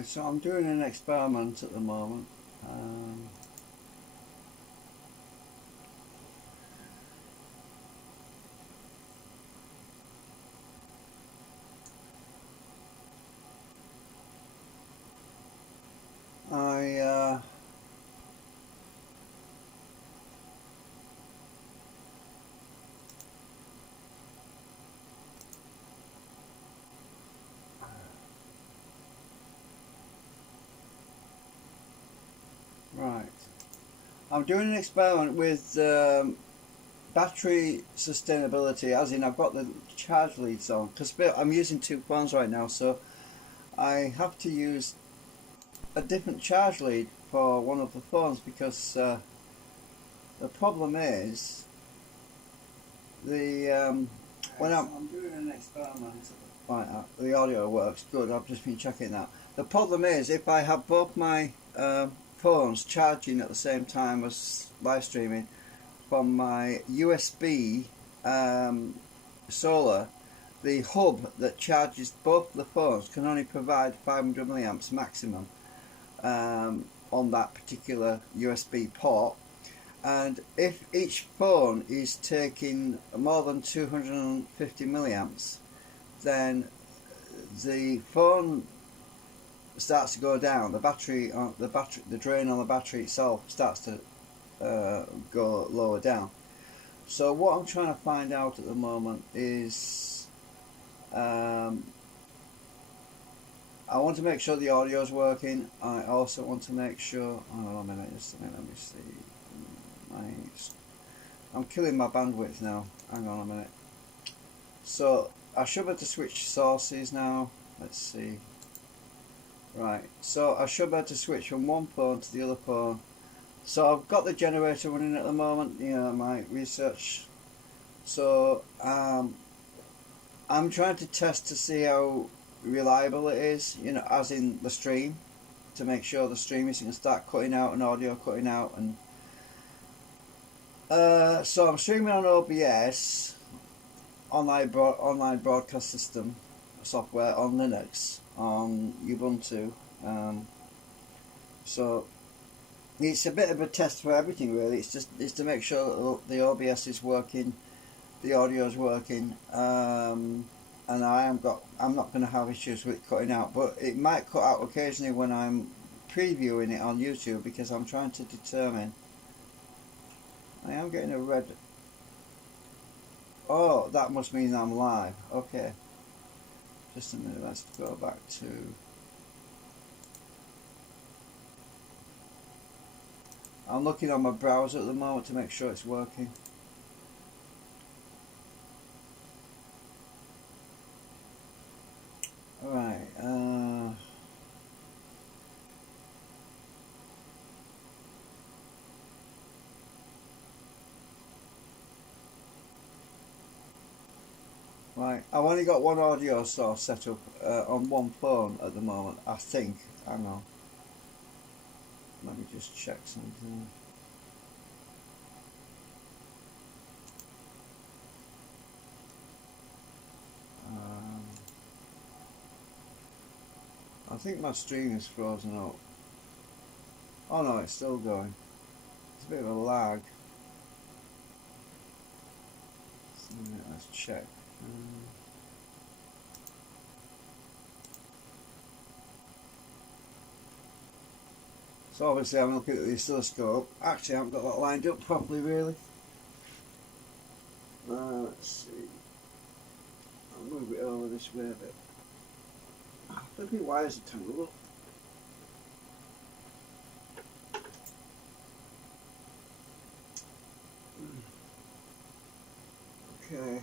Okay, so I'm doing an experiment at the moment. Right, I'm doing an experiment with battery sustainability, as in I've got the charge leads on, because I'm using two phones right now, so I have to use a different charge lead for one of the phones, because the problem is the when I'm doing an experiment. Right, the audio works good. I've just been checking that. The problem is if I have both my phones charging at the same time as live streaming from my USB solar, the hub that charges both the phones can only provide 500 milliamps maximum on that particular USB port. And if each phone is taking more than 250 milliamps, then the phone starts to go down. The drain on the battery itself starts to go lower down. So what I'm trying to find out at the moment is I want to make sure the audio is working. I also want to make sure. Hold on a minute, just a minute. Let me see. I'm killing my bandwidth now. Hang on a minute. So I should be able to switch sources now. Let's see. Right, so I should be able to switch from one phone to the other phone. So I've got the generator running at the moment, you know, my research. So I'm trying to test to see how reliable it is, you know, as in the stream, to make sure the stream isn't going to start cutting out and audio cutting out. And so I'm streaming on OBS, online broadcast system software, on Linux, on Ubuntu. So it's a bit of a test for everything really. It's to make sure that the OBS is working, the audio is working, and I'm not going to have issues with cutting out, but it might cut out occasionally when I'm previewing it on YouTube, because I'm trying to determine. I am getting a red. Oh, that must mean I'm live. Okay, just a minute, let's go back to. I'm looking on my browser at the moment to make sure it's working. Alright, right, I've only got one audio source set up on one phone at the moment, I think. Hang on. Let me just check something. I think my stream is frozen up. Oh no, it's still going. It's a bit of a lag. Let's check. So obviously I'm looking at the oscilloscope. Actually I haven't got that lined up properly really. Let's see. I'll move it over this way a bit. I think my wires are tangled up. Okay.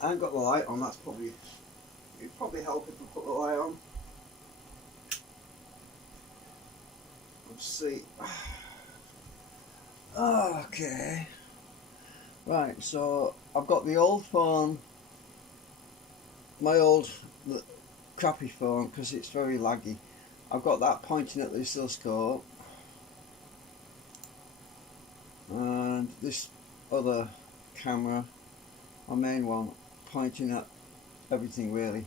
I haven't got the light on, it'd probably help if I put the light on. Let's see. Okay. Right, so I've got the old phone, my old crappy phone, because it's very laggy. I've got that pointing at the oscilloscope, and this other camera, my main one, pointing at everything really.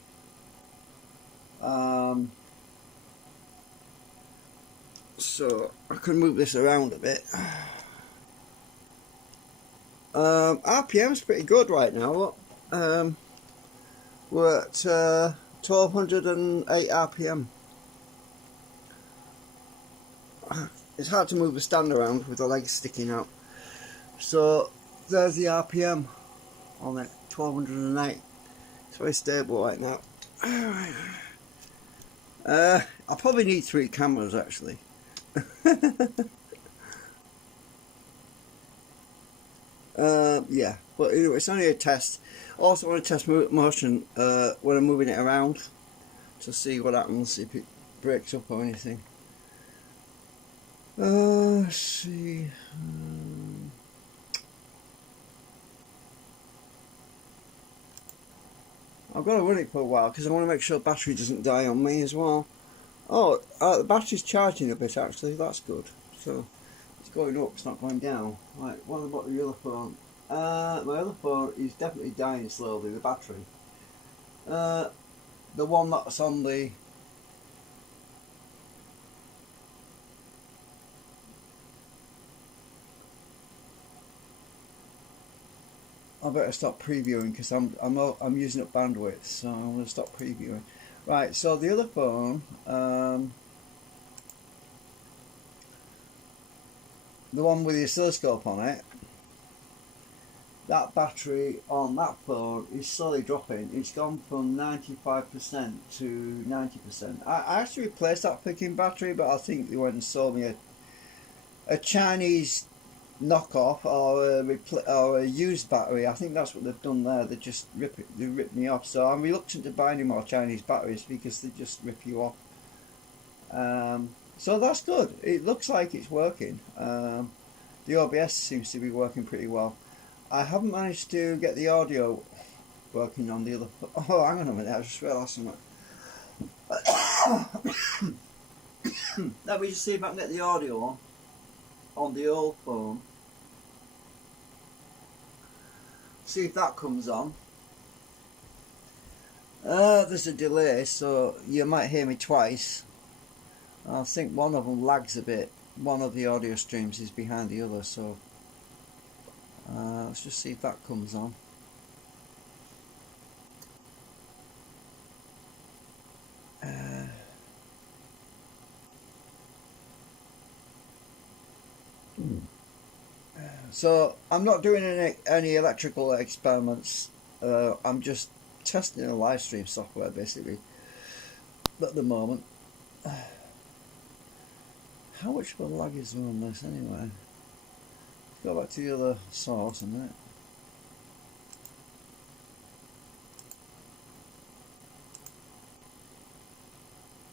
So I can move this around a bit. RPM's pretty good right now. Look. We're at 1208 RPM. It's hard to move the stand around with the legs sticking out. So there's the RPM on it, 1208. It's very stable right now. I probably need 3 cameras actually. Yeah, but anyway, it's only a test. Also want to test motion when I'm moving it around to see what happens, if it breaks up or anything. Let's see. I've got to run it for a while because I want to make sure the battery doesn't die on me as well. Oh, the battery's charging a bit actually, that's good. So it's going up, it's not going down. Right, what about the other phone? My other phone is definitely dying slowly, the battery. The one that's on the... I better stop previewing because I'm using up bandwidth, so I'm going to stop previewing. Right, so the other phone, the one with the oscilloscope on it, that battery on that phone is slowly dropping. It's gone from 95% to 90%. I actually replaced that freaking battery, but I think they went and sold me a Chinese knockoff or a used battery. I think that's what they've done there. They just rip me off. So I'm reluctant to buy any more Chinese batteries because they just rip you off. So that's good. It looks like it's working. The OBS seems to be working pretty well. I haven't managed to get the audio working on the other. Oh, hang on a minute! I just realised something. Let me just see if I can get the audio on the old phone. See if that comes on. There's a delay, so you might hear me twice. I think one of them lags a bit. One of the audio streams is behind the other, so let's just see if that comes on. So I'm not doing any electrical experiments. I'm just testing a live stream software basically at the moment. How much of a lag is there on this anyway? Let's go back to the other source a minute.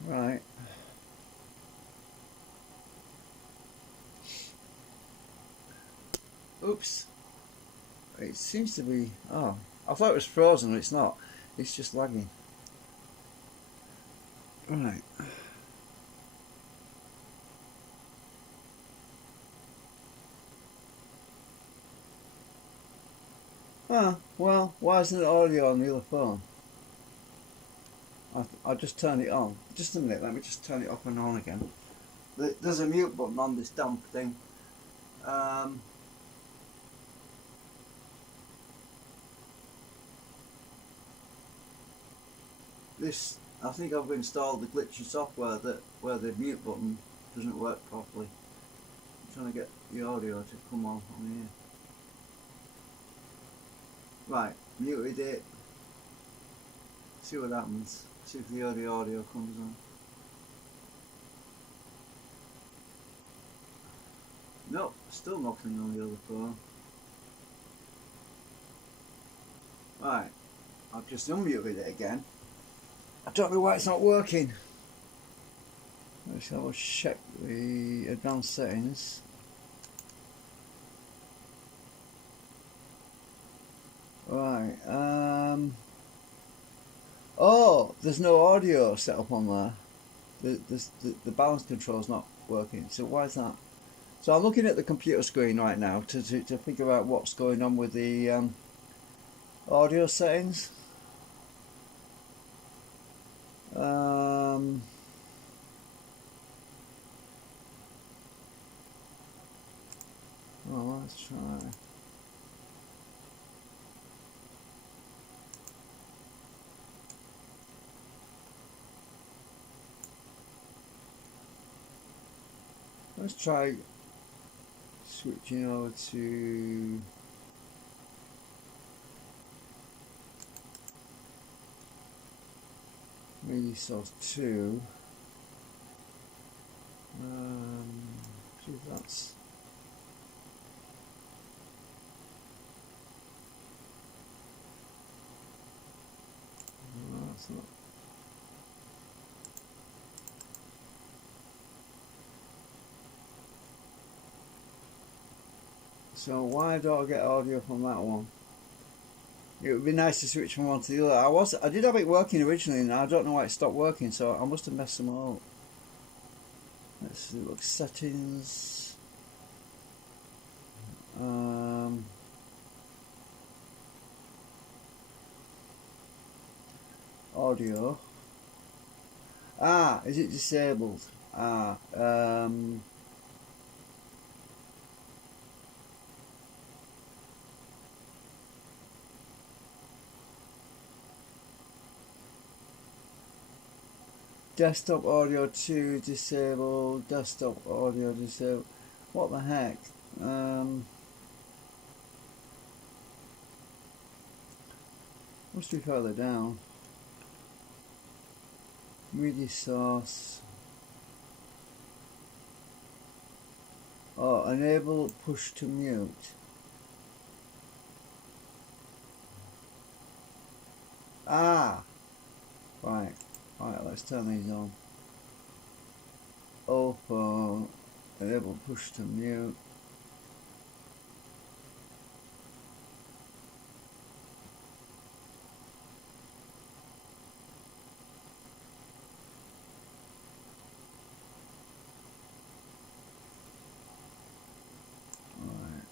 Right. Oops. It seems to be... Oh, I thought it was frozen, but it's not. It's just lagging. Right. Ah, well, why isn't it audio on the other phone? I'll just turn it on. Just a minute, let me just turn it off and on again. There's a mute button on this damn thing. I think I've installed the glitchy software where the mute button doesn't work properly. I'm trying to get the audio to come on here. Right, muted it. See what happens. See if the audio comes on. Nope, still nothing on the other phone. Right, I've just unmuted it again. I don't know why it's not working. Let's have a check the advanced settings. Right, oh, there's no audio set up on there. The balance control is not working. So why is that? So I'm looking at the computer screen right now to figure out what's going on with the audio settings. Well, let's try. Let's try switching over to MIDI source 2. See if that's not. So why don't I get audio from that one? It would be nice to switch from one to the other. I did have it working originally, and I don't know why it stopped working, so I must have messed them all up. Let's look, settings. Audio. Ah, is it disabled? Desktop audio 2 disabled, desktop audio disabled. What the heck? Must be further down. MIDI source. Oh, enable push to mute. Ah! Right. Alright, let's turn these on. Open, enable push to mute. Alright.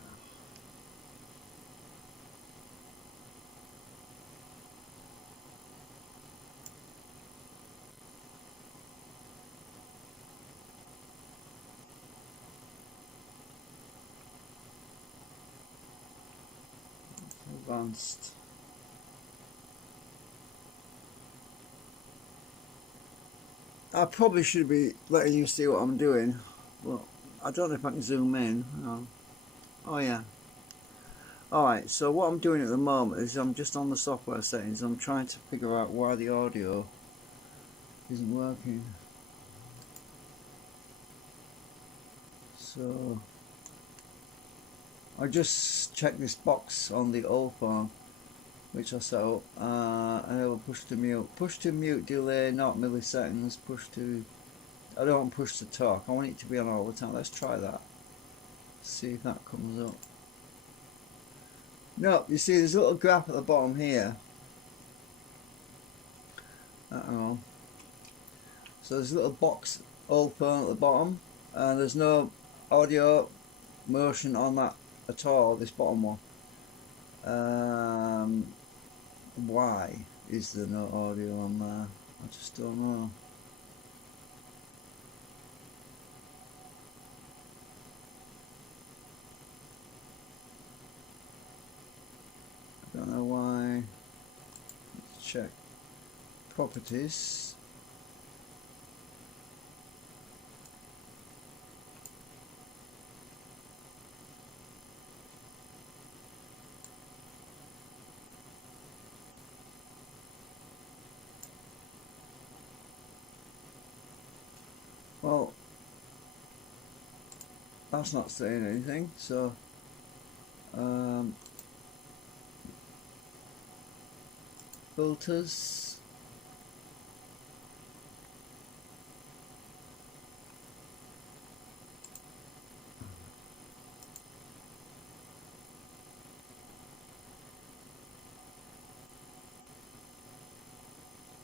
Advanced. I probably should be letting you see what I'm doing. Well, I don't know if I can zoom in. Oh yeah. Alright, so what I'm doing at the moment is I'm just on the software settings. I'm trying to figure out why the audio isn't working. So I just checked this box on the old phone, which I set up, and it will push to mute. Push to mute delay, not milliseconds. Push to, I don't want push to talk. I want it to be on all the time. Let's try that. See if that comes up. No, you see there's a little graph at the bottom here. So there's a little box, old phone at the bottom, and there's no audio motion on that at all, this bottom one. Why is there no audio on there? I just don't know. I don't know why. Let's check properties. Well, that's not saying anything, so filters,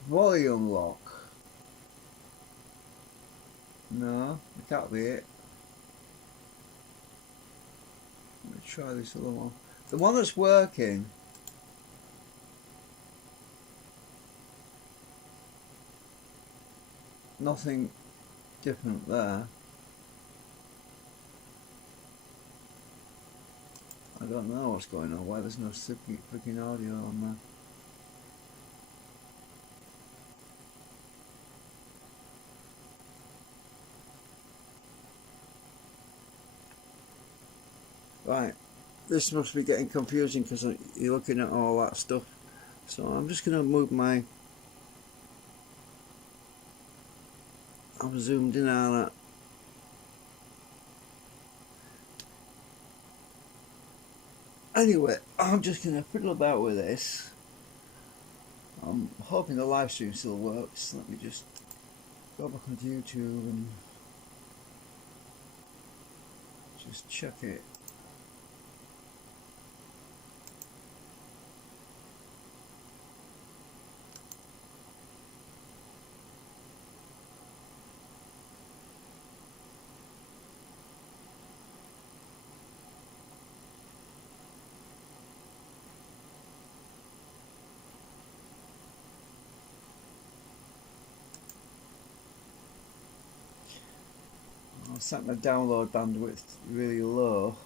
volume lock. No, it can't be it. Let me try this other one. The one that's working. nothing different there. I don't know what's going on, why there's no freaking audio on there. Right, this must be getting confusing because you're looking at all that stuff. So I'm just going to move my... I'm zoomed in on it. Anyway, I'm just going to fiddle about with this. I'm hoping the live stream still works. Let me just go back onto YouTube and just check it. I'll set my download bandwidth really low.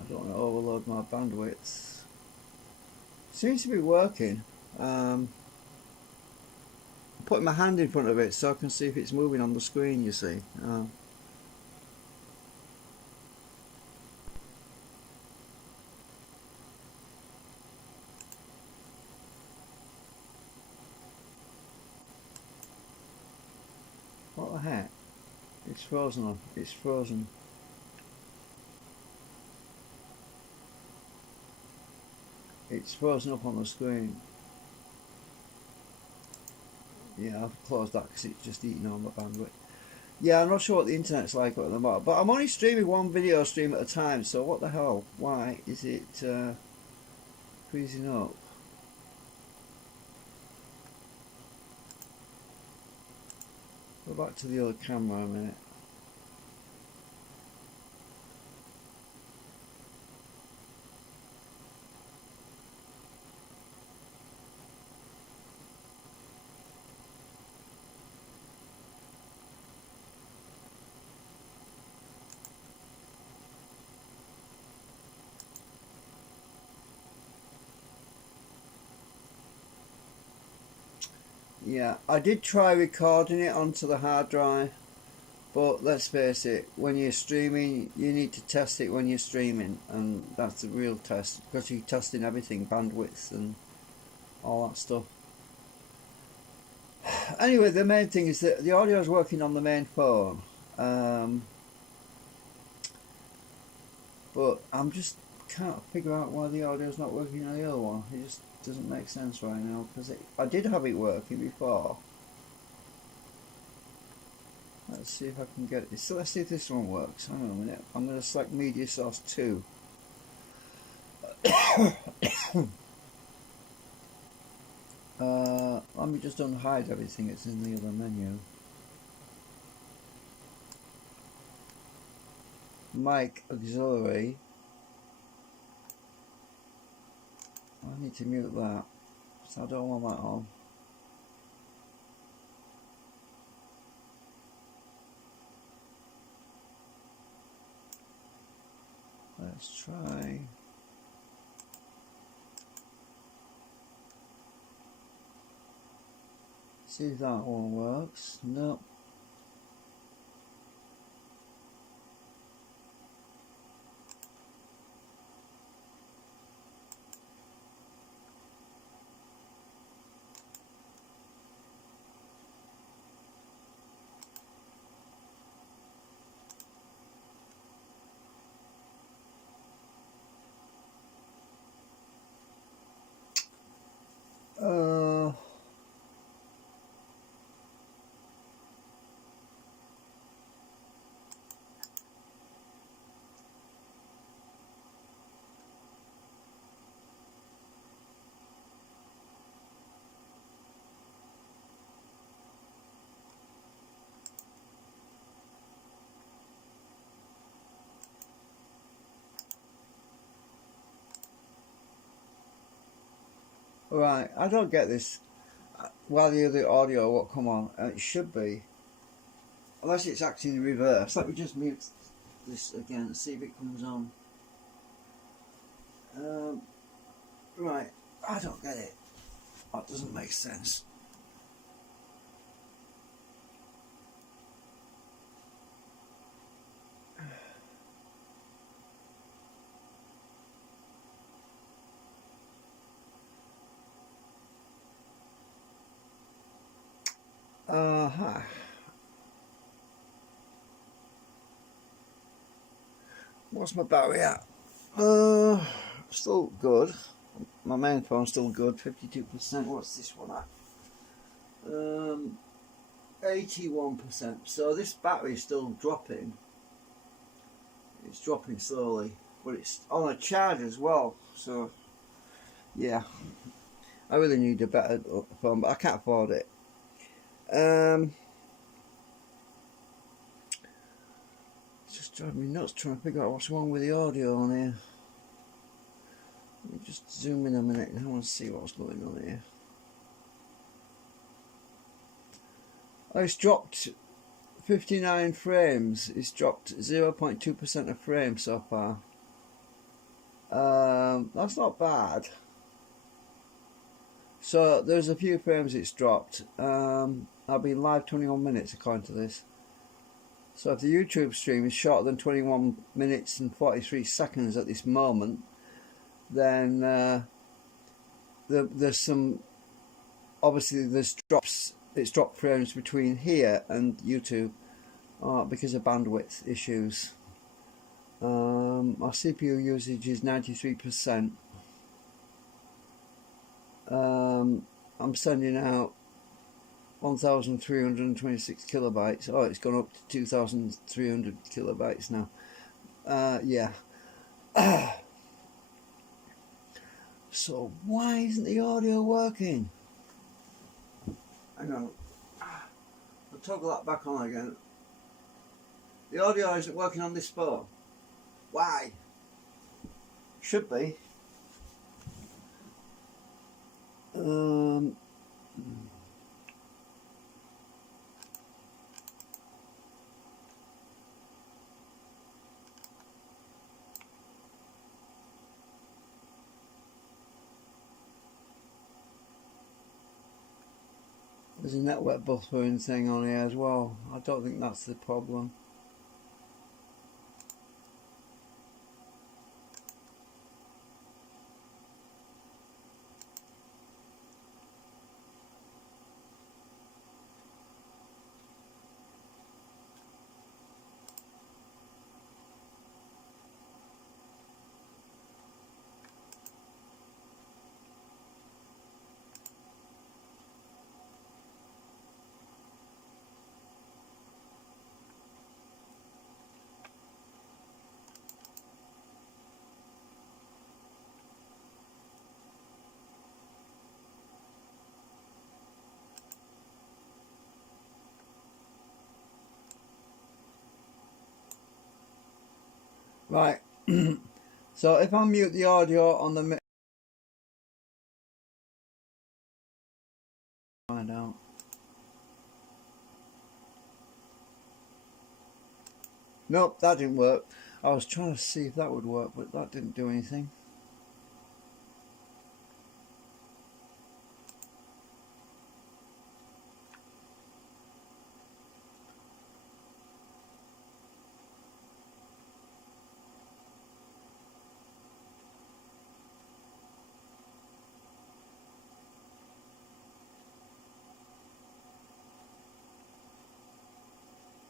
I don't want to overload my bandwidth. Seems to be working. I'm putting my hand in front of it so I can see if it's moving on the screen, you see. What the heck? It's frozen. It's frozen. It's frozen up on the screen. Yeah, I've closed that because it's just eating all my bandwidth. Yeah, I'm not sure what the internet's like at the moment, but I'm only streaming one video stream at a time, so what the hell? Why is it freezing up? Go back to the other camera a minute. Yeah, I did try recording it onto the hard drive, but let's face it, when you're streaming, you need to test it when you're streaming, and that's the real test, because you're testing everything, bandwidth and all that stuff. Anyway, the main thing is that the audio is working on the main phone, but I'm just can't figure out why the audio is not working on the other one. It just doesn't make sense right now, because I did have it working before. Let's see if I can get it. So let's see if this one works. Hang on a minute. I'm going to select media source 2. Let me just unhide everything that's in the other menu. Mic auxiliary. I need to mute that, so I don't want that on. Let's try. See if that one works. Nope. Right, I don't get this. While the other audio won't come on, and it should be, unless it's acting in reverse. Let me just mute this again and see if it comes on. Right, I don't get it. That doesn't make sense. What's my battery at? Still good. My main phone's still good, 52%. What's this one at? 81%. So this battery is still dropping. It's dropping slowly, but it's on a charge as well. So yeah, I really need a better phone, but I can't afford it. It's just driving me nuts trying to figure out what's wrong with the audio on here. Let me just zoom in a minute and I want to see what's going on here. Oh, it's dropped 59 frames. It's dropped 0.2% of frames so far. That's not bad. So there's a few frames it's dropped. I've been live 21 minutes according to this. So if the YouTube stream is shorter than 21 minutes and 43 seconds at this moment, then there's some, obviously there's drops, it's dropped frames between here and YouTube because of bandwidth issues. My CPU usage is 93%. I'm sending out 1,326 kilobytes. Oh, it's gone up to 2,300 kilobytes now. Yeah. So why isn't the audio working? Hang on. I'll toggle that back on again. The audio isn't working on this phone. Why? Should be. There's a network buffering thing on here as well. I don't think that's the problem. Right. So if I mute the audio on the find out. Nope, that didn't work. I was trying to see if that would work, but that didn't do anything.